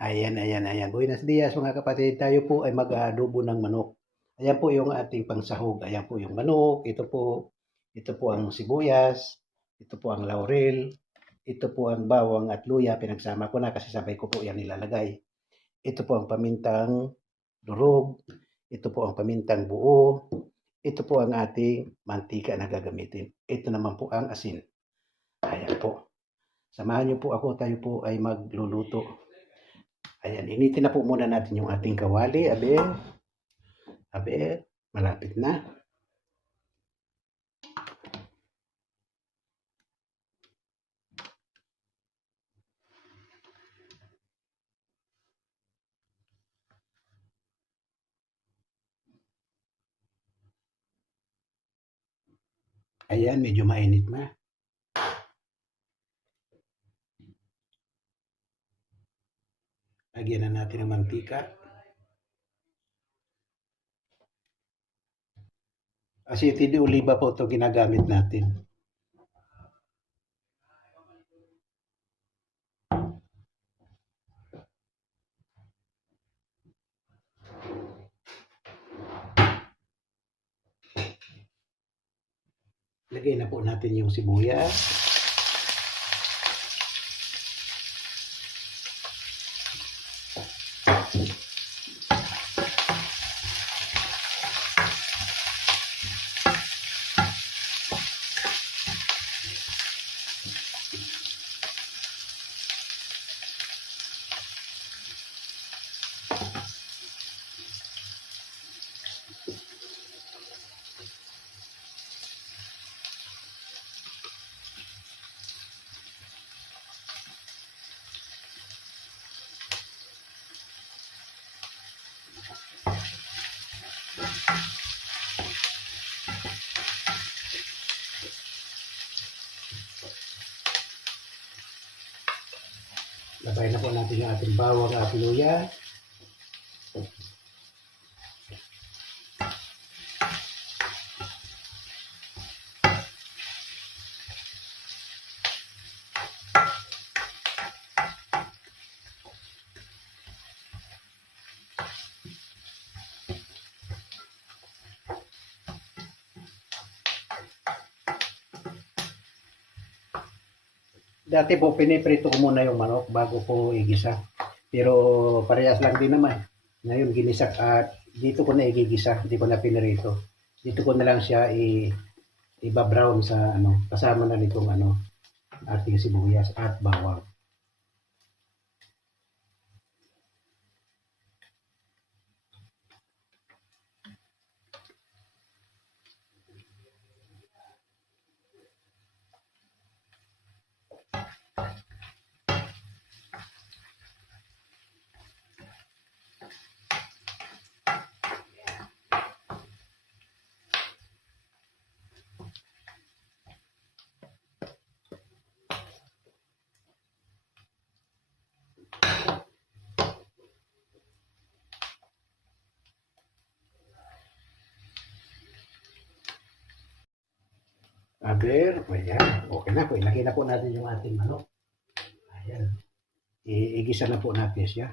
Ayan, ayan, ayan. Buenos dias mga kapatid. Tayo po ay mag-aadobo ng manok. Ayan po yung ating pangsahog. Ayan po yung manok. Ito po ang sibuyas. Ito po ang laurel. Ito po ang bawang at luya. Pinagsama ko na kasi sabay ko po yan nilalagay. Ito po ang pamintang durog. Ito po ang pamintang buo. Ito po ang ating mantika na gagamitin. Ito naman po ang asin. Ayan po. Samahan niyo po ako. Tayo po ay magluluto. Ayan, initin na po muna natin yung ating kawali. Aber, malapit na. Ayan, medyo mainit na. Lagyan na natin ng mantika. Asiti de oliva po ito ginagamit natin. Lagay na po natin yung sibuyas. Labay na po natin yung ating bawang at luya. Dati po piniprito ko muna yung manok bago ko igisa. Pero parehas lang din naman. Ngayon ginisa at dito ko na igigisa, hindi ko na pinirito. Dito ko na lang siya iba-brown sa kasama na nitong ating sibuyas at bawang. Aber, ayan. Okay na po. Ilagay na po natin yung ating manok. Ayan. Iigisa na po natin siya.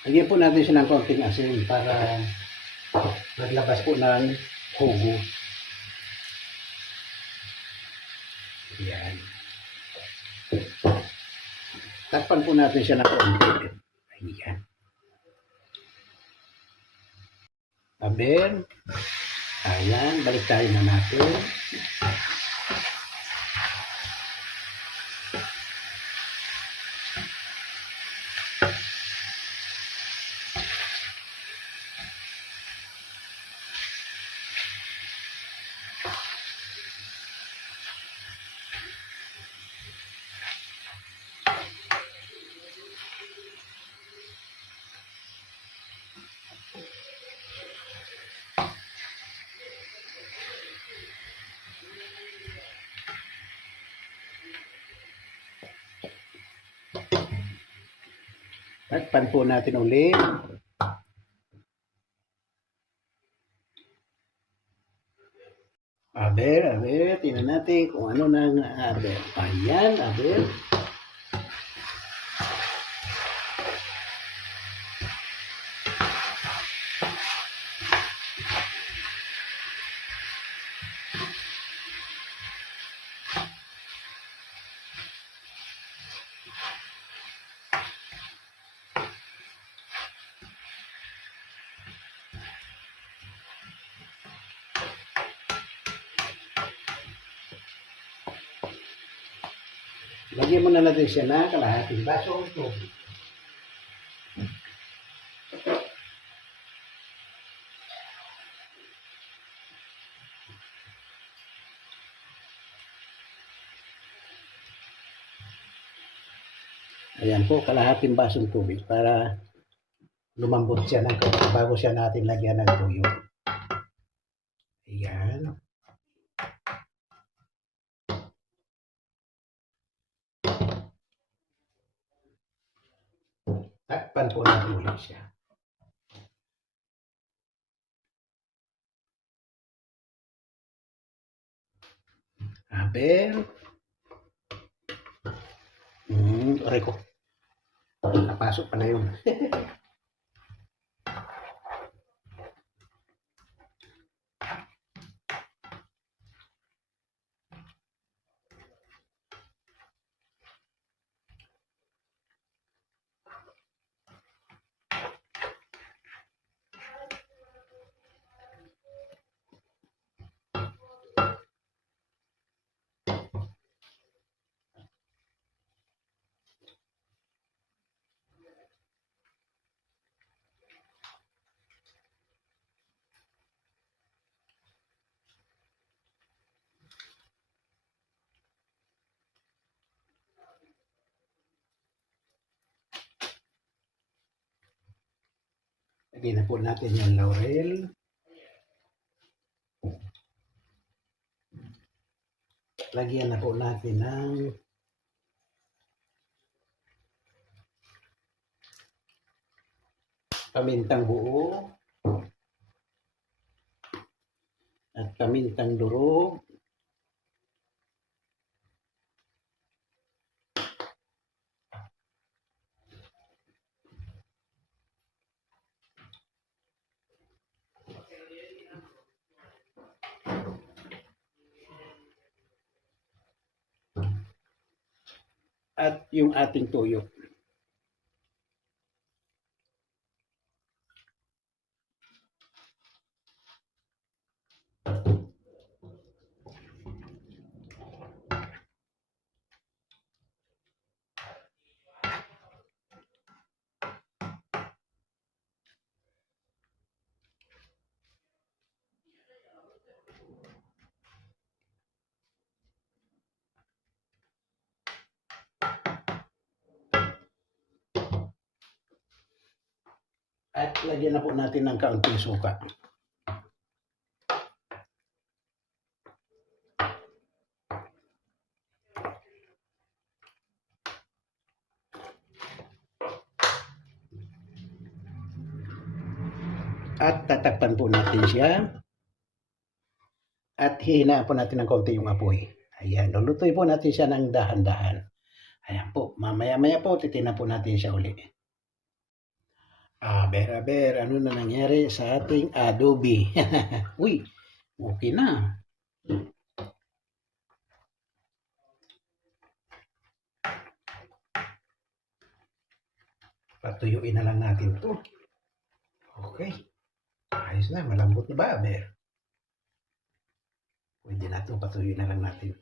Lagyan po natin siya ng konting asin para maglabas po ng hugo. Ayan. Takpan po natin siya ng konti. Ayan. Aber. Ayan. Balik tayo na natin. Takpan po natin ulit. Aber, tingnan natin kung ano nang aber. Ayan, aber. Lagyan muna natin siya na kalahating basong tubig. Ayan po, kalahating basong tubig para lumambot siya ng kaunti bago siya natin lagyan ng tuyo. Ayan. Takpan po natin ulit siya. Aber. Aray ko. Napasok pala yun. Lagyan na po natin yung laurel. Lagyan na po natin ng pamintang buo at pamintang durog. At yung ating tuyo. At lagyan na po natin ng kaunting suka. At tatakpan po natin siya. At hihinaan po natin ng konti yung apoy. Ayan, lulutuin po natin siya ng dahan-dahan. Ayan po, mamaya-maya po, titignan po natin siya uli. Aber, ano na nangyari sa ating adobe? Uy, okay na. Patuyuin na lang natin ito. Okay. Ayos na, malambot na ba, aber? Pwede na ito, patuyuin na lang natin.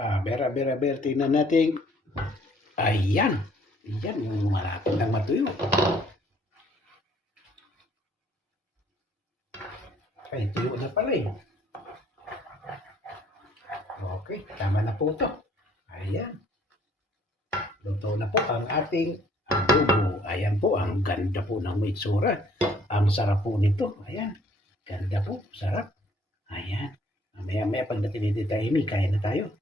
Ber, tingnan natin. Ayan. Ayan, yung malapit ng matuyo. Ay, tuyo na pala eh. Okay, tama na po ito. Ayan. Luto na po ang ating adobo. Ayan po, ang ganda po ng may itsura. Ang sarap po nito. Ayan. Ganda po, sarap. Ayan. Maya-maya pagdating dito tayo, kaya na tayo.